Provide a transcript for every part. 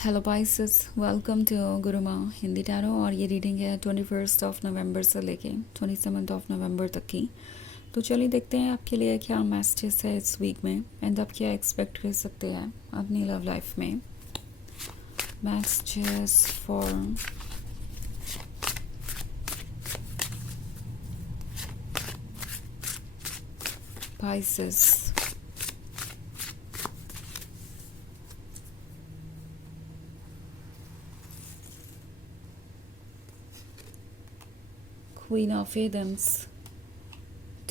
Hello Pisces, welcome to Guruma Hindi tarot. और ये reading है 21 नवंबर से लेके 27 नवंबर तक की। तो चलिए देखते हैं आपके लिए क्या मैसेजेस है इस वीक में एंड आप क्या एक्सपेक्ट कर सकते हैं अपनी लव लाइफ में। Messages for Pisces. Queen of Adams,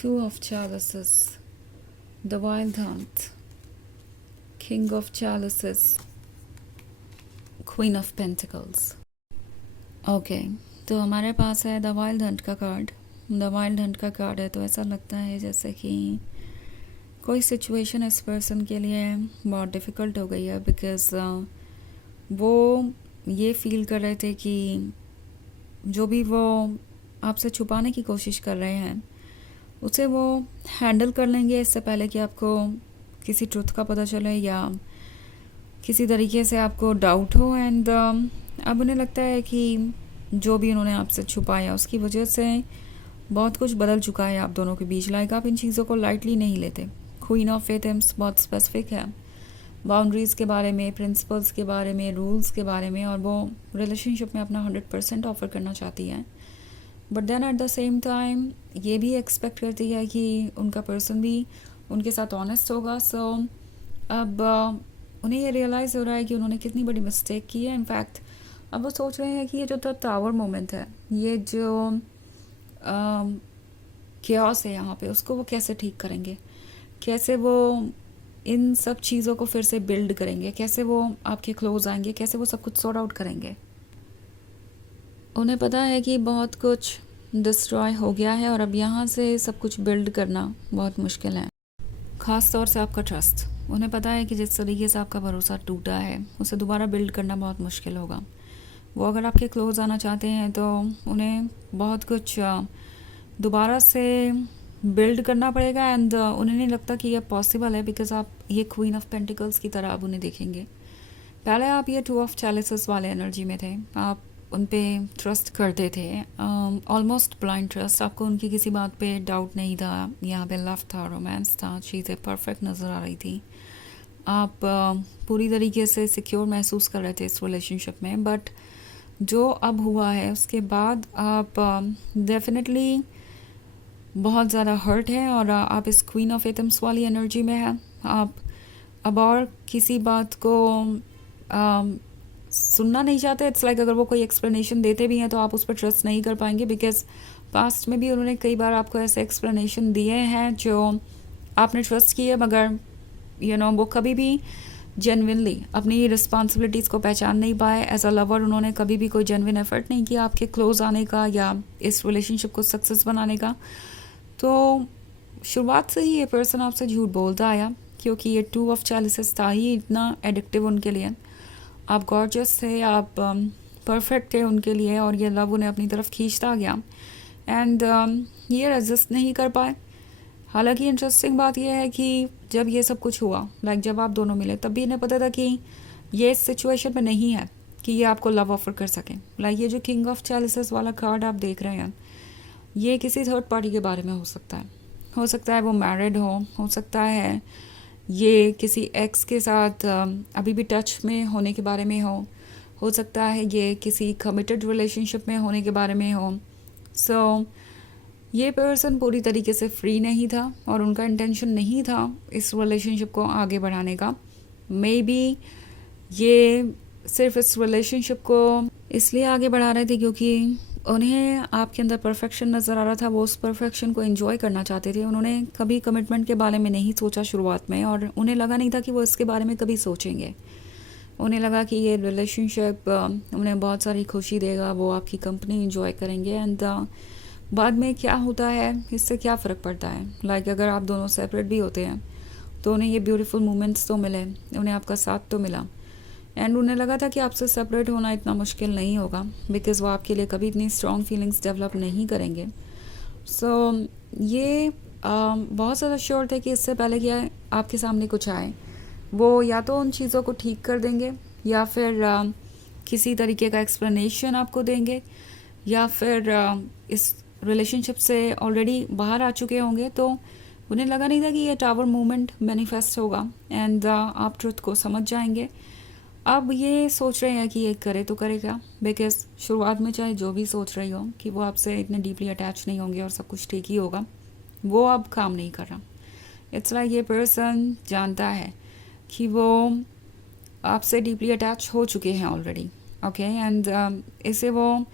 two of chalices, the wild hunt, king of chalices, queen of pentacles. Okay, तो हमारे पास है द वाइल्ड हंट का कार्ड। द वाइल्ड हंट का कार्ड है तो ऐसा लगता है जैसे कि कोई सिचुएशन इस पर्सन के लिए बहुत डिफ़िकल्ट हो गई है बिकॉज़ वो ये फील कर रहे थे कि जो भी वो आपसे छुपाने की कोशिश कर रहे हैं उसे वो हैंडल कर लेंगे इससे पहले कि आपको किसी ट्रुथ का पता चले या किसी तरीके से आपको डाउट हो। एंड अब उन्हें लगता है कि जो भी उन्होंने आपसे छुपाया उसकी वजह से बहुत कुछ बदल चुका है आप दोनों के बीच। लाइक आप इन चीज़ों को लाइटली नहीं लेते। क्वीन ऑफ एथम्स बहुत स्पेसिफिक है, बाउंड्रीज़ के बारे में, प्रिंसिपल्स के बारे में, रूल्स के बारे में, और वो रिलेशनशिप में अपना 100% ऑफर करना चाहती है। But then at the same time ये भी एक्सपेक्ट करती है कि उनका पर्सन भी उनके साथ ऑनेस्ट होगा। सो अब उन्हें ये रियलाइज़ हो रहा है कि उन्होंने कितनी बड़ी मिस्टेक की है। इनफैक्ट अब वो सोच रहे हैं कि ये जो द टावर मोमेंट है, ये जो क्योस है यहाँ पे, उसको वो कैसे ठीक करेंगे, कैसे वो इन सब चीज़ों को फिर से बिल्ड करेंगे, कैसे वो आपके क्लोज आएंगे, कैसे वो सब कुछ सॉर्ट आउट करेंगे। उन्हें पता है कि बहुत कुछ डिस्ट्रॉय हो गया है और अब यहाँ से सब कुछ बिल्ड करना बहुत मुश्किल है। ख़ास तौर से आपका ट्रस्ट। उन्हें पता है कि जिस तरीके से आपका भरोसा टूटा है उसे दोबारा बिल्ड करना बहुत मुश्किल होगा। वो अगर आपके क्लोज आना चाहते हैं तो उन्हें बहुत कुछ दोबारा से बिल्ड करना पड़ेगा। एंड उन्हें नहीं लगता कि ये पॉसिबल है बिकॉज आप ये क्वीन ऑफ पेंटिकल्स की तरह आप उन्हें देखेंगे। पहले आप ये टू ऑफ चैलिसेस वाले एनर्जी में थे, आप उन पे ट्रस्ट करते थे, ऑलमोस्ट ब्लाइंड ट्रस्ट। आपको उनकी किसी बात पे डाउट नहीं था। यहाँ पे लव था, रोमांस था, चीज़ें परफेक्ट नज़र आ रही थी। आप पूरी तरीके से सिक्योर महसूस कर रहे थे इस रिलेशनशिप में। बट जो अब हुआ है उसके बाद आप डेफिनेटली बहुत ज़्यादा हर्ट है और आप इस क्वीन ऑफ एथम्स वाली एनर्जी में हैं। आप अब और किसी बात को सुनना नहीं चाहते। इट्स लाइक अगर वो कोई एक्सप्लेनेशन देते भी हैं तो आप उस पर ट्रस्ट नहीं कर पाएंगे बिकॉज पास्ट में भी उन्होंने कई बार आपको ऐसे एक्सप्लेनेशन दिए हैं जो आपने ट्रस्ट किए, मगर वो कभी भी जेनविनली अपनी रिस्पॉन्सिबिलिटीज़ को पहचान नहीं पाए। एज अ लवर उन्होंने कभी भी कोई जेनविन एफर्ट नहीं किया आपके क्लोज आने का या इस रिलेशनशिप को सक्सेस बनाने का। तो शुरुआत से ही ये पर्सन आपसे झूठ बोलता आया क्योंकि ये टू ऑफ चैलिसेस था ही इतना एडिक्टिव उनके लिए। आप गॉर्जियस थे, आप परफेक्ट थे उनके लिए और ये लव उन्हें अपनी तरफ खींचता गया। एंड ये रेजिस्ट नहीं कर पाए। हालांकि इंटरेस्टिंग बात यह है कि जब ये सब कुछ हुआ, लाइक जब आप दोनों मिले, तब भी इन्हें पता था कि ये इस सिचुएशन में नहीं है कि ये आपको लव ऑफर कर सकें। लाइक ये जो किंग ऑफ चैलिसेस वाला कार्ड आप देख रहे हैं, ये किसी थर्ड पार्टी के बारे में हो सकता है। हो सकता है वो मैरिड हो सकता है ये किसी एक्स के साथ अभी भी टच में होने के बारे में हो सकता है ये किसी कमिटेड रिलेशनशिप में होने के बारे में हो। सो ये पर्सन पूरी तरीके से फ्री नहीं था और उनका इंटेंशन नहीं था इस रिलेशनशिप को आगे बढ़ाने का। मे बी ये सिर्फ इस रिलेशनशिप को इसलिए आगे बढ़ा रहे थे क्योंकि उन्हें आपके अंदर परफेक्शन नज़र आ रहा था। वो उस परफेक्शन को एंजॉय करना चाहते थे। उन्होंने कभी कमिटमेंट के बारे में नहीं सोचा शुरुआत में और उन्हें लगा नहीं था कि वो इसके बारे में कभी सोचेंगे। उन्हें लगा कि ये रिलेशनशिप उन्हें बहुत सारी खुशी देगा, वो आपकी कंपनी एंजॉय करेंगे। एंड बाद में क्या होता है इससे क्या फ़र्क पड़ता है। लाइक अगर आप दोनों सेपरेट भी होते हैं तो उन्हें ये ब्यूटीफुल मोमेंट्स तो मिले, उन्हें आपका साथ तो मिला। एंड उन्हें लगा था कि आपसे सेपरेट होना इतना मुश्किल नहीं होगा बिकॉज़ वो आपके लिए कभी इतनी स्ट्रॉन्ग फीलिंग्स डेवलप नहीं करेंगे। सो ये बहुत ज़्यादा श्योर थे कि इससे पहले कि आपके सामने कुछ आए वो या तो उन चीज़ों को ठीक कर देंगे या फिर किसी तरीके का एक्सप्लेनेशन आपको देंगे, या फिर इस रिलेशनशिप से ऑलरेडी बाहर आ चुके होंगे, तो उन्हें लगा नहीं था कि ये टावर मूवमेंट मैनिफेस्ट होगा एंड आप ट्रुथ को समझ जाएंगे। अब ये सोच रहे हैं कि ये करे तो करे क्या, बिकॉज शुरुआत में चाहे जो भी सोच रही हो कि वो आपसे इतने डीपली अटैच नहीं होंगे और सब कुछ ठीक ही होगा, वो अब काम नहीं कर रहा। इट्स लाइक ये पर्सन जानता है कि वो आपसे डीपली अटैच हो चुके हैं ऑलरेडी, ओके, एंड इसे वो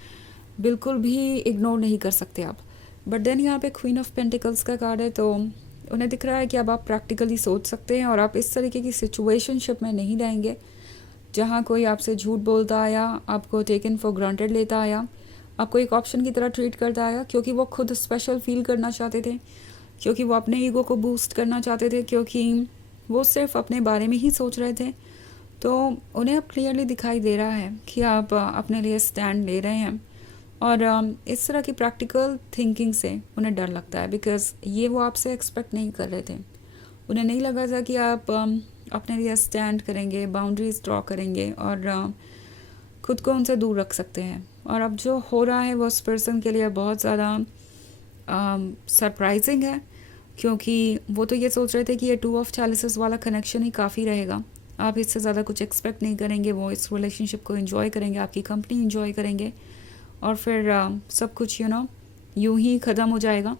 बिल्कुल भी इग्नोर नहीं कर सकते आप। बट देन यहाँ पे क्वीन ऑफ पेंटिकल्स का कार्ड है, तो उन्हें दिख रहा है कि अब आप प्रैक्टिकली सोच सकते हैं और आप इस तरीके की सिचुएशनशिप में नहीं रहेंगे जहाँ कोई आपसे झूठ बोलता आया, आपको टेकन फॉर ग्रांटेड लेता आया, आपको एक ऑप्शन की तरह ट्रीट करता आया, क्योंकि वो खुद स्पेशल फील करना चाहते थे, क्योंकि वो अपने ईगो को बूस्ट करना चाहते थे, क्योंकि वो सिर्फ अपने बारे में ही सोच रहे थे। तो उन्हें अब क्लियरली दिखाई दे रहा है कि आप अपने लिए स्टैंड ले रहे हैं, और इस तरह की प्रैक्टिकल थिंकिंग से उन्हें डर लगता है, बिकॉज ये वो आपसे एक्सपेक्ट नहीं कर रहे थे। उन्हें नहीं लगा था कि आप अपने लिए स्टैंड करेंगे, बाउंड्रीज ड्रॉ करेंगे और खुद को उनसे दूर रख सकते हैं। और अब जो हो रहा है वो उस पर्सन के लिए बहुत ज़्यादा सरप्राइजिंग है, क्योंकि वो तो ये सोच रहे थे कि ये 2 ऑफ चैलिसेस वाला कनेक्शन ही काफ़ी रहेगा, आप इससे ज़्यादा कुछ एक्सपेक्ट नहीं करेंगे, वो इस रिलेशनशिप को एंजॉय करेंगे, आपकी कंपनी एंजॉय करेंगे, और फिर सब कुछ यूं ही ख़त्म हो जाएगा,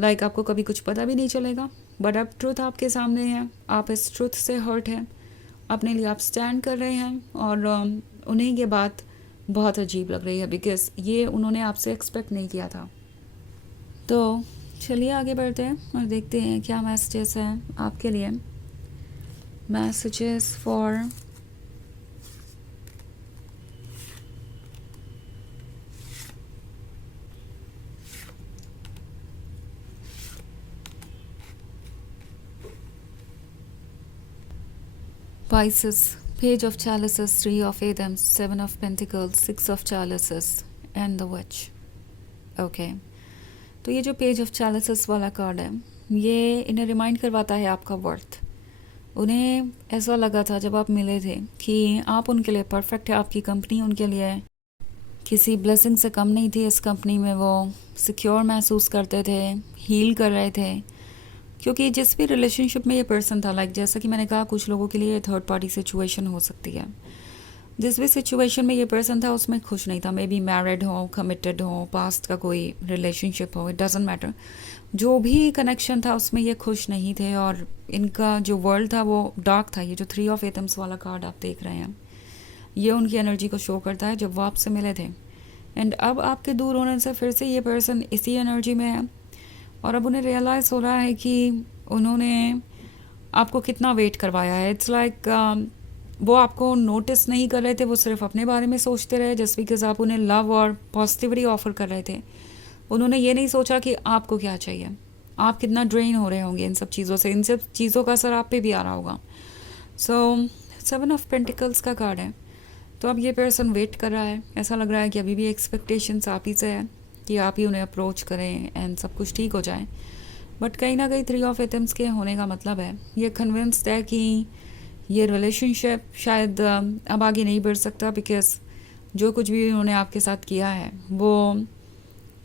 लाइक आपको कभी कुछ पता भी नहीं चलेगा। बट अब ट्रुथ आपके सामने है, आप इस ट्रुथ से हर्ट हैं, अपने लिए आप स्टैंड कर रहे हैं, और उन्हें ये बात बहुत अजीब लग रही है, बिकॉज ये उन्होंने आपसे एक्सपेक्ट नहीं किया था। तो चलिए आगे बढ़ते हैं और देखते हैं क्या मैसेजेस हैं आपके लिए। Messages for Pisces, Page of Chalices, 3 of Adems, 7 of Pentacles, 6 of Chalices and the Witch. Okay, तो ये जो पेज ऑफ चैलिसेस वाला कार्ड है, ये इन्हें रिमाइंड करवाता है आपका वर्थ। उन्हें ऐसा लगा था जब आप मिले थे कि आप उनके लिए परफेक्ट है, आपकी कंपनी उनके लिए किसी ब्लेसिंग से कम नहीं थी। इस कंपनी में वो सिक्योर महसूस करते थे, हील कर रहे थे, क्योंकि जिस भी रिलेशनशिप में ये पर्सन था, लाइक जैसा कि मैंने कहा, कुछ लोगों के लिए थर्ड पार्टी सिचुएशन हो सकती है। जिस भी सिचुएशन में ये पर्सन था उसमें खुश नहीं था, मे बी मैरिड हो, कमिटेड हो, पास्ट का कोई रिलेशनशिप हो, इट डजेंट मैटर, जो भी कनेक्शन था उसमें ये खुश नहीं थे, और इनका जो वर्ल्ड था वो डार्क था। ये जो 3 ऑफ एटम्स वाला कार्ड आप देख रहे हैं, ये उनकी एनर्जी को शो करता है जब वो आपसे मिले थे, एंड अब आपके दूर होने से फिर से ये पर्सन इसी एनर्जी में है, और अब उन्हें रियलाइज़ हो रहा है कि उन्होंने आपको कितना वेट करवाया है। इट्स लाइक वो आपको नोटिस नहीं कर रहे थे, वो सिर्फ अपने बारे में सोचते रहे, जस्ट बिकॉज आप उन्हें लव और पॉजिटिविटी ऑफर कर रहे थे। उन्होंने ये नहीं सोचा कि आपको क्या चाहिए, आप कितना ड्रेन हो रहे होंगे इन सब चीज़ों से, इन सब चीज़ों का असर आप पे भी आ रहा होगा। सो 7 ऑफ पेंटिकल्स का कार्ड है, तो अब ये पर्सन वेट कर रहा है। ऐसा लग रहा है कि अभी भी एक्सपेक्टेशंस आप ही से है कि आप ही उन्हें अप्रोच करें एंड सब कुछ ठीक हो जाए। बट कहीं ना कहीं 3 ऑफ एटम्स के होने का मतलब है ये कन्विंस्ड है कि ये रिलेशनशिप शायद अब आगे नहीं बढ़ सकता, बिकॉज जो कुछ भी उन्होंने आपके साथ किया है वो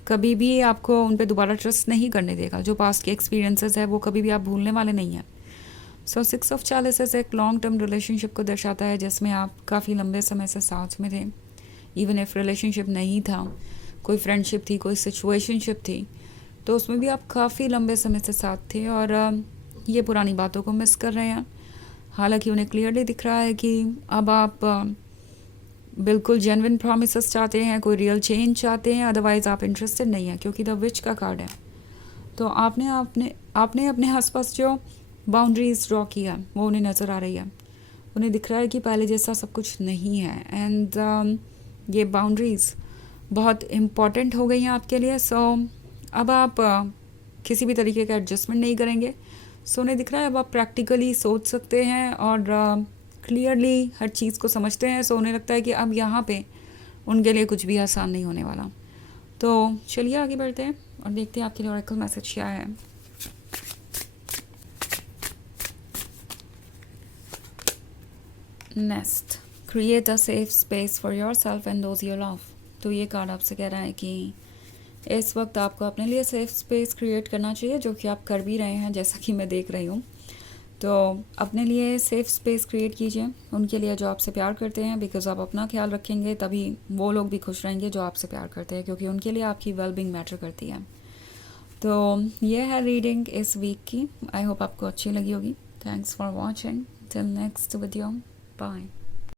कभी भी आपको उन पर दोबारा ट्रस्ट नहीं करने देगा। जो पास्ट के एक्सपीरियंसेस है वो कभी भी आप भूलने वाले नहीं हैं। सो 6 ऑफ चैलिसेस एक लॉन्ग टर्म रिलेशनशिप को दर्शाता है, जिसमें आप काफ़ी लंबे समय से साथ में थे, इवन इफ रिलेशनशिप नहीं था, कोई फ्रेंडशिप थी, कोई सिचुएशनशिप थी, तो उसमें भी आप काफ़ी लंबे समय से साथ थे, और ये पुरानी बातों को मिस कर रहे हैं। हालांकि उन्हें क्लियरली दिख रहा है कि अब आप बिल्कुल जेन्युइन प्रॉमिसेस चाहते हैं, कोई रियल चेंज चाहते हैं, अदरवाइज़ आप इंटरेस्टेड नहीं हैं, क्योंकि द विच का कार्ड है। तो आपने अपने आसपास जो बाउंड्रीज ड्रॉ किया वो उन्हें नज़र आ रही है। उन्हें दिख रहा है कि पहले जैसा सब कुछ नहीं है, एंड ये बाउंड्रीज़ बहुत इम्पॉर्टेंट हो गई हैं आपके लिए। सो अब आप किसी भी तरीके का एडजस्टमेंट नहीं करेंगे। सो उन्हें दिख रहा है अब आप प्रैक्टिकली सोच सकते हैं और क्लियरली हर चीज़ को समझते हैं। सो उन्हें लगता है कि अब यहाँ पे उनके लिए कुछ भी आसान नहीं होने वाला। तो चलिए आगे बढ़ते हैं और देखते हैं आपके लिए ऑरेकल मैसेज क्या है। Next, create a safe space for your self and those your love. तो ये कार्ड आपसे कह रहा है कि इस वक्त आपको अपने लिए सेफ स्पेस क्रिएट करना चाहिए, जो कि आप कर भी रहे हैं जैसा कि मैं देख रही हूँ। तो अपने लिए सेफ स्पेस क्रिएट कीजिए उनके लिए जो आपसे प्यार करते हैं, बिकॉज़ आप अपना ख्याल रखेंगे तभी वो लोग भी खुश रहेंगे जो आपसे प्यार करते हैं, क्योंकि उनके लिए आपकी वेलबींग मैटर करती है। तो ये है रीडिंग इस वीक की। आई होप आपको अच्छी लगी होगी। Thanks for watching. Till next video, bye.